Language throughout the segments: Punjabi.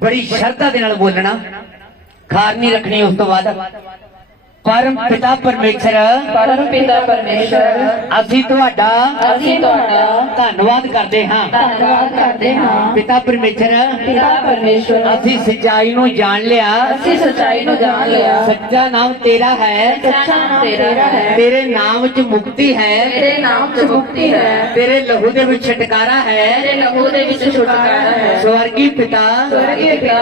ਬੜੀ ਸ਼ਰਧਾ ਦੇ ਨਾਲ ਬੋਲਣਾ। ਖਾਰ ਨਹੀਂ ਰੱਖਣੀ ਉਸ ਤੋਂ ਬਾਅਦ। ਪਰਮ ਪਿਤਾ ਪਰਮੇਸ਼ਰ। ਪਰਮ ਪਿਤਾ ਪਰਮੇਸ਼ਰ। ਅਸੀਂ ਤੁਹਾਡਾ ਅਸੀਂ ਤੁਹਾਡਾ ਧੰਨਵਾਦ ਕਰਦੇ ਹਾਂ। ਧੰਨਵਾਦ ਕਰਦੇ ਹਾਂ। ਪਿਤਾ ਪਰਮੇਸ਼ਰ ਪਿਤਾ ਪਰਮੇਸ਼ਰ। ਅਸੀਂ ਸੱਚਾਈ ਨੂੰ ਜਾਣ ਲਿਆ। ਅਸੀਂ ਸਚਾਈ ਨੂੰ ਜਾਣ ਲਿਆ। ਸੱਚਾ ਨਾਮ ਤੇਰਾ ਹੈ। ਸੱਚਾ ਨਾਮ ਤੇਰਾ ਹੈ। ਤੇਰੇ ਨਾਮ 'ਚ ਮੁਕਤੀ ਹੈ। ਤੇਰੇ ਨਾਮ ਚ ਮੁਕਤੀ ਹੈ। ਤੇਰੇ ਲਹੂ ਦੇ ਵਿੱਚ ਛਟਕਾਰਾ ਹੈ। ਤੇਰੇ ਲਹੂ ਦੇ ਵਿੱਚ ਛੁਟਕਾਰਾ ਹੈ। ਸਵਰਗੀ ਪਿਤਾ ਸਵਰਗੀ ਪਿਤਾ।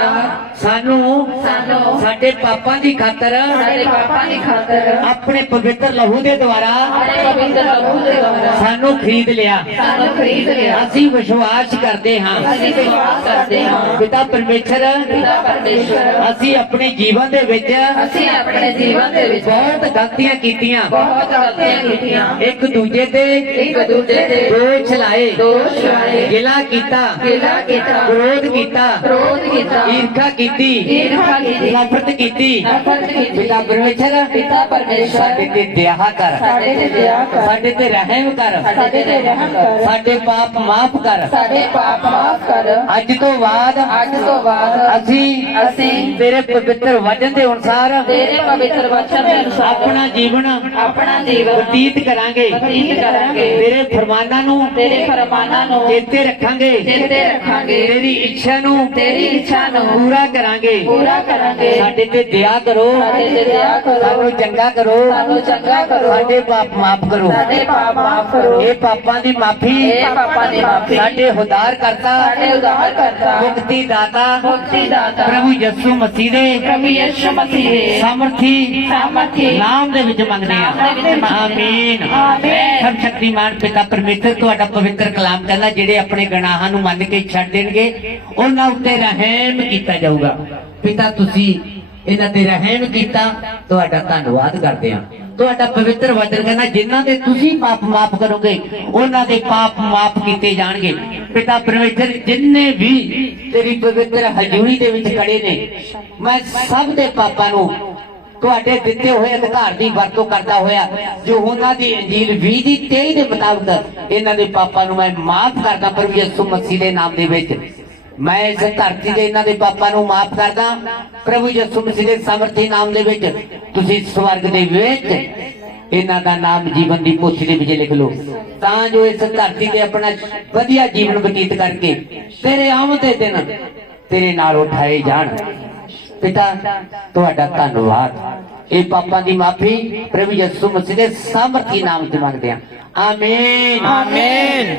ਸਾਨੂੰ ਸਾਨੂੰ ਸਾਡੇ ਪਾਪਾਂ ਦੀ ਖਾਤਰ ਸਾਡੇ ਪਾਪਾਂ ਦੀ ਖਾਤਰ ਆਪਣੇ ਪਵਿੱਤਰ ਲਹੂ ਦੇ ਦੁਆਰਾ ਆਪਣੇ ਪਵਿੱਤਰ ਲਹੂ ਦੇ ਦੁਆਰਾ ਸਾਨੂੰ ਖਰੀਦ ਲਿਆ। ਸਾਨੂੰ ਖਰੀਦ ਲਿਆ। ਅਸੀਂ ਵਿਸ਼ਵਾਸ ਕਰਦੇ ਹਾਂ। ਅਸੀਂ ਵਿਸ਼ਵਾਸ ਕਰਦੇ ਹਾਂ। ਪਿਤਾ ਪਰਮੇਸ਼ਰ ਪਿਤਾ ਪਰਮੇਸ਼ਰ। ਅਸੀਂ ਆਪਣੇ ਜੀਵਨ ਦੇ ਵਿੱਚ ਅਸੀਂ ਆਪਣੇ ਜੀਵਨ ਦੇ ਵਿੱਚ ਬਹੁਤ ਗਲਤੀਆਂ ਕੀਤੀਆਂ। ਬਹੁਤ ਗਲਤੀਆਂ ਕੀਤੀਆਂ। ਇੱਕ ਦੂਜੇ ਤੇ ਇੱਕ ਦੂਜੇ ਦੇ ਦੋਸ਼ ਲਾਏ। ਦੋਸ਼ ਲਾਏ। ਗਿਲਾ ਕੀਤਾ। ਗਿਲਾ ਕੀਤਾ। ਕ੍ਰੋਧ ਕੀਤਾ। ਕ੍ਰੋਧ ਕੀਤਾ। ਈਰਖਾ ਕੀਤੀ। ਈਰਖਾ ਕੀਤੀ। ਨਫ਼ਰਤ ਕੀਤੀ। ਨਫ਼ਰਤ ਕੀਤੀ। ਪਿਤਾ ਪਰਮੇਸ਼ਰ ਪਿਤਾ ਪਰਮੇਸ਼ਰ ਸਾਡੇ ਤੇ ਦਇਆ ਕਰ। ਸਾਡੇ ਤੇ ਦਇਆ ਕਰ। ਸਾਡੇ ਤੇ ਰਹਿਮ ਕਰ। ਸਾਡੇ ਤੇ ਰਹਿਮ ਕਰ। ਸਾਡੇ ਪਾਪ ਮਾਫ ਕਰ। ਸਾਡੇ ਪਾਪ ਮਾਫ ਕਰ। ਅੱਜ ਤੋਂ ਬਾਅਦ ਅੱਜ ਤੋਂ ਬਾਅਦ ਅਸੀਂ ਅਸੀਂ ਤੇਰੇ ਪਵਿੱਤਰ ਵਚਨ ਦੇ ਅਨੁਸਾਰ ਤੇਰੇ ਪਵਿੱਤਰ ਵਚਨ ਦੇ ਅਨੁਸਾਰ ਆਪਣਾ ਜੀਵਨ ਆਪਣਾ ਜੀਵਨ ਬਤੀਤ ਕਰਾਂਗੇ। ਬਤੀਤ ਕਰਾਂਗੇ। ਤੇਰੇ ਫਰਮਾਨਾਂ ਨੂੰ ਤੇਰੇ ਫਰਮਾਨਾਂ ਨੂੰ ਚੇਤੇ ਰੱਖਾਂਗੇ। ਚੇਤੇ ਰੱਖਾਂਗੇ। ਤੇਰੀ ਇੱਛਾ ਨੂੰ ਤੇਰੀ ਇੱਛਾ ਨੂੰ ਪੂਰਾ ਕਰਾਂਗੇ। ਪੂਰਾ ਕਰਾਂਗੇ। ਸਾਡੇ ਤੇ ਦਇਆ ਕਰੋ। ਸਾਡੇ ਤੇ ਦਇਆ ਕਰੋ। ਸਾਨੂੰ ਚੰਗਾ ਕਰੋ। ਸਾਨੂੰ ਚੰਗਾ ਕਰੋ। ਸਾਡੇ ਪਾਪ ਮਾਫ ਕਰੋ। ਸਾਡੇ ਪਾਪ ਮਾਫ ਕਰੋ। ਇਹ ਪਾਪਾਂ ਦੀ ਮਾਫੀ ਇਹ ਪਾਪਾਂ ਦੀ ਮਾਫੀ। ਸਾਡੇ ਉਦਾਰ ਕਰਤਾ। ਸਾਡੇ ਉਦਾਰ ਕਰਤਾ। ਮੁਕਤੀ ਦਾਤਾ। ਮੁਕਤੀ ਦਾਤਾ। ਪ੍ਰਭੂ ਯਿਸੂ ਮਸੀਹ ਦੇ। ਪ੍ਰਭੂ ਯਿਸੂ ਮਸੀਹ ਦੇ। ਸਮਰਥੀ। ਸਾਮਰਥੀ। ਨਾਮ ਦੇ ਵਿੱਚ ਮੰਗਦੇ ਆ ਆਮੀਨ। ਸਭ ਸ਼ਕਤੀਮਾਨ ਪਿਤਾ ਪਰਮੇਸ਼ਰ ਤੁਹਾਡਾ ਪਵਿੱਤਰ ਕਲਾਮ ਕਹਿੰਦਾ ਜਿਹੜੇ ਆਪਣੇ ਗੁਨਾਹਾਂ ਨੂੰ ਮੰਨ ਕੇ ਛੱਡ ਦੇਣਗੇ ਉਹਨਾਂ ਉੱਤੇ ਰਹਿਮ ਕੀਤਾ ਜਾਊਗਾ। ਪਿਤਾ ਤੁਸੀਂ ਇਹਨਾਂ ਤੇ ਰਹਿਮ ਕੀਤਾ, ਤੁਹਾਡਾ ਧੰਨਵਾਦ ਕਰਦੇ ਹਾਂ। ਤੁਹਾਡਾ ਪਵਿੱਤਰ ਵਚਨ ਕਹਿੰਦਾ, ਜਿਨ੍ਹਾਂ ਦੇ ਤੁਸੀਂ ਪਾਪ ਮਾਫ ਕਰੋਗੇ, ਉਹਨਾਂ ਦੇ ਪਾਪ ਮਾਫ ਕੀਤੇ ਜਾਣਗੇ। ਪਿਤਾ ਪਰਮੇਸ਼ਰ, ਜਿੰਨੇ ਵੀ ਤੇਰੀ ਪਵਿੱਤਰ ਹਜ਼ੂਰੀ ਦੇ ਵਿੱਚ ਖੜੇ ਨੇ, ਮੈਂ ਸਭ ਦੇ ਪਾਪਾਂ ਨੂੰ ਤੁਹਾਡੇ ਦਿੱਤੇ ਹੋਏ ਅਧਿਕਾਰ ਦੀ ਵਰਤੋਂ ਕਰਦਾ ਹੋਇਆ, ਜੋ ਉਹਨਾਂ ਦੀ ਇੰਜੀਲ 20 ਦੀ 23 ਦੇ ਮੁਤਾਬਕ ਇਹਨਾਂ ਦੇ ਪਾਪਾਂ ਨੂੰ ਮੈਂ ਮਾਫ ਕਰਦਾ ਪ੍ਰਭੂ ਯਿਸੂ ਮਸੀਹ ਦੇ ਨਾਮ ਦੇ ਵਿੱਚ। ਮੈਂ ਇਸ ਧਰਤੀ ਦੇ ਇਹਨਾਂ ਦੇ ਪਾਪਾਂ ਨੂੰ ਮਾਫ ਕਰਦਾ। ਪ੍ਰਭੂ ਯਿਸੂ ਮਸੀਹ ਦੇ ਸਮਰਥੀ ਨਾਮ ਦੇ ਵਿੱਚ ਤੁਸੀਂ ਸਵਰਗ ਦੇ ਵਿੱਚ ਇਹਨਾਂ ਦਾ ਨਾਮ ਜੀਵਨ ਦੀ ਪੋਥੀ ਦੇ ਵਿੱਚ ਲਿਖ ਲਓ। ਤਾਂ ਜੋ ਇਸ ਧਰਤੀ ਤੇ ਆਪਣਾ ਵਧੀਆ ਜੀਵਨ ਬਤੀਤ ਕਰਕੇ ਤੇਰੇ ਆਮਦ ਦੇ ਦਿਨ ਤੇਰੇ ਨਾਲ ਉਠਾਏ ਜਾਣ। ਪਿਤਾ, ਤੁਹਾਡਾ ਧੰਨਵਾਦ। ਇਹ ਪਾਪਾਂ ਦੀ ਮਾਫੀ ਪ੍ਰਭੂ ਯਿਸੂ ਮਸੀਹ ਦੇ ਸਮਰਥੀ ਨਾਮ ਤੇ ਮੰਗਦੇ ਹਾਂ। ਆਮੀਨ। ਆਮੀਨ।